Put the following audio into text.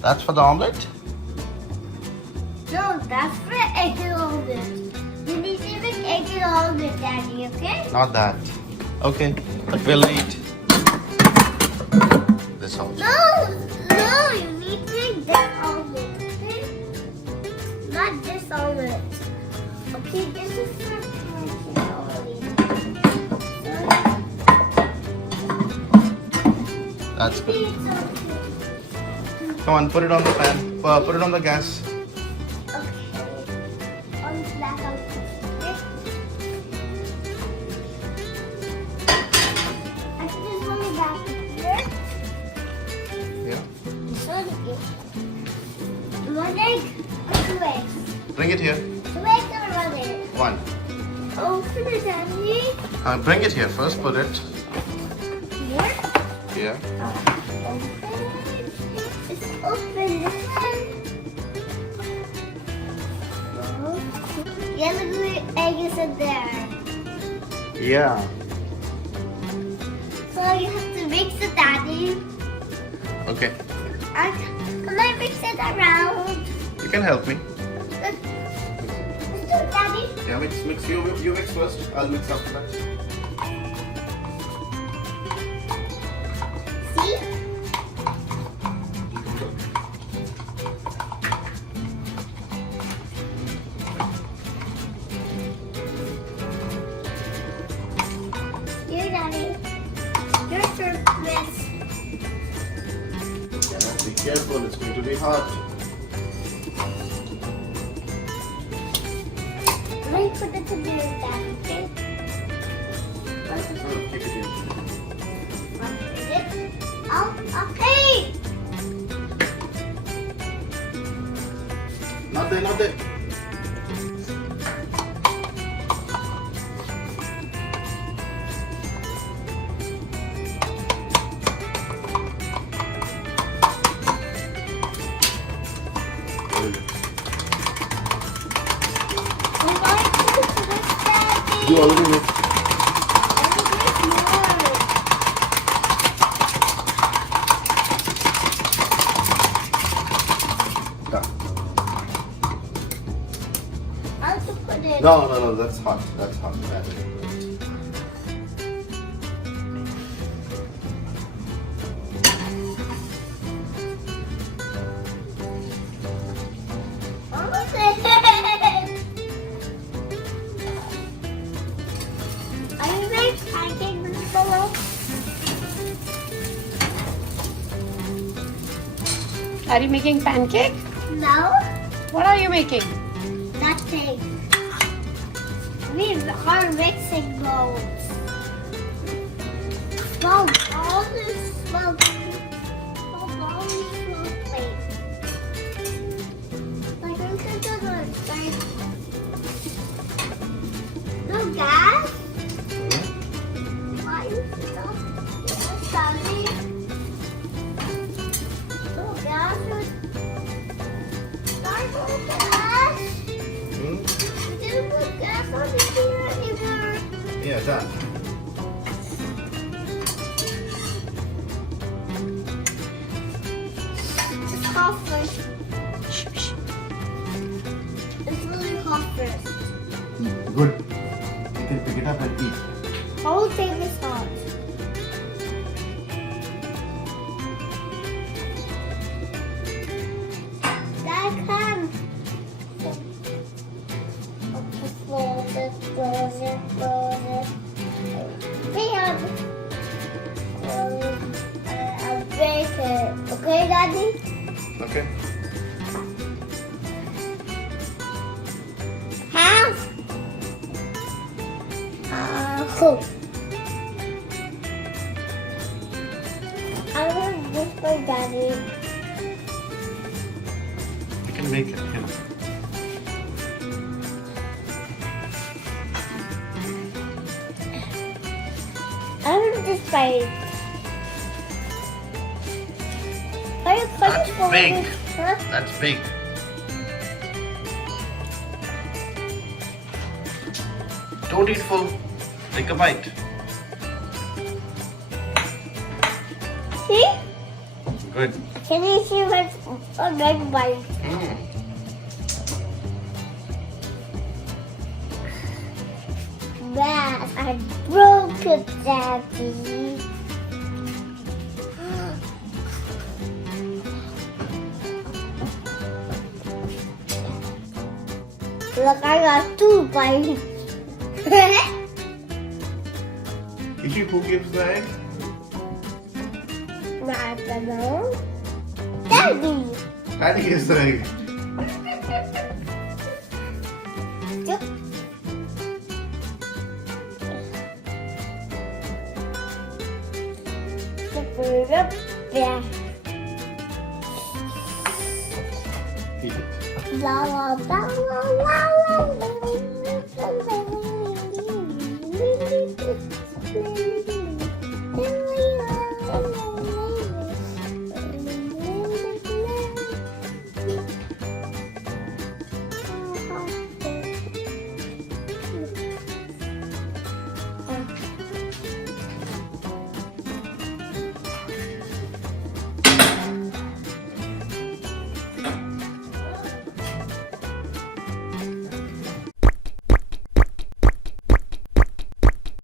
That's for the omelette? No, that's for egg and omelette. You need to make egg and omelette, Daddy, okay? Not that. Okay, but we'll eat this also. No, you need to make this omelette, okay? Not this omelette. Okay, this is for That's good. Come on, put it on the pan. Put it on the gas. On the black okay? I put this on the back here. Yeah. This one is 1 egg or 2 eggs? Bring it here. 2 eggs or 1 egg? 1. Open it, Daddy. Bring it here first. Put it Here? here. Open. It's open. Yellow egg is in there. Yeah. So you have to mix it, Daddy. Okay. Can I mix it around? You can help me. Let's do it, Daddy. Yeah, mix. You mix first. I'll mix after that. See? Here, Daddy. Your turn, miss. Yeah, be careful. It's going to be hot. Let me put it to do with that, okay? Oh, keep it here. Is it? Oh, okay. Not there, not there. I'm going to put this, Daddy. You already mixed. Yeah. How to put it? No, that's hot. That's hot. That is good. Are you making pancakes below? Are you making pancake? No, What are you making? nothing. We are mixing bowls. Small balls and small balls and small plates. Like we could do the no gas. Why is it so sorry? No gas. Start with gas. Didn't put gas on the here either. Yeah, done. It's hot first. It's really hot first. Good. You can pick it up and eat. The whole thing is hot. Dad, come. Close it, close it, close it. Bam. I'll break it. Okay, Daddy? Okay. Half. Cool. I want this for Daddy. You can make it. Yeah. I want this bite. Are you That's for big. this? Huh? That's big. Don't eat full. Take a bite. See? Good. Can you see what's a red bite? That I broke it, Daddy. Look, I got 2 bites. Ishi, who gives the egg? I don't know. Daddy. Daddy gives the egg. Yep. Yeah. Eat it. La la la la la la la.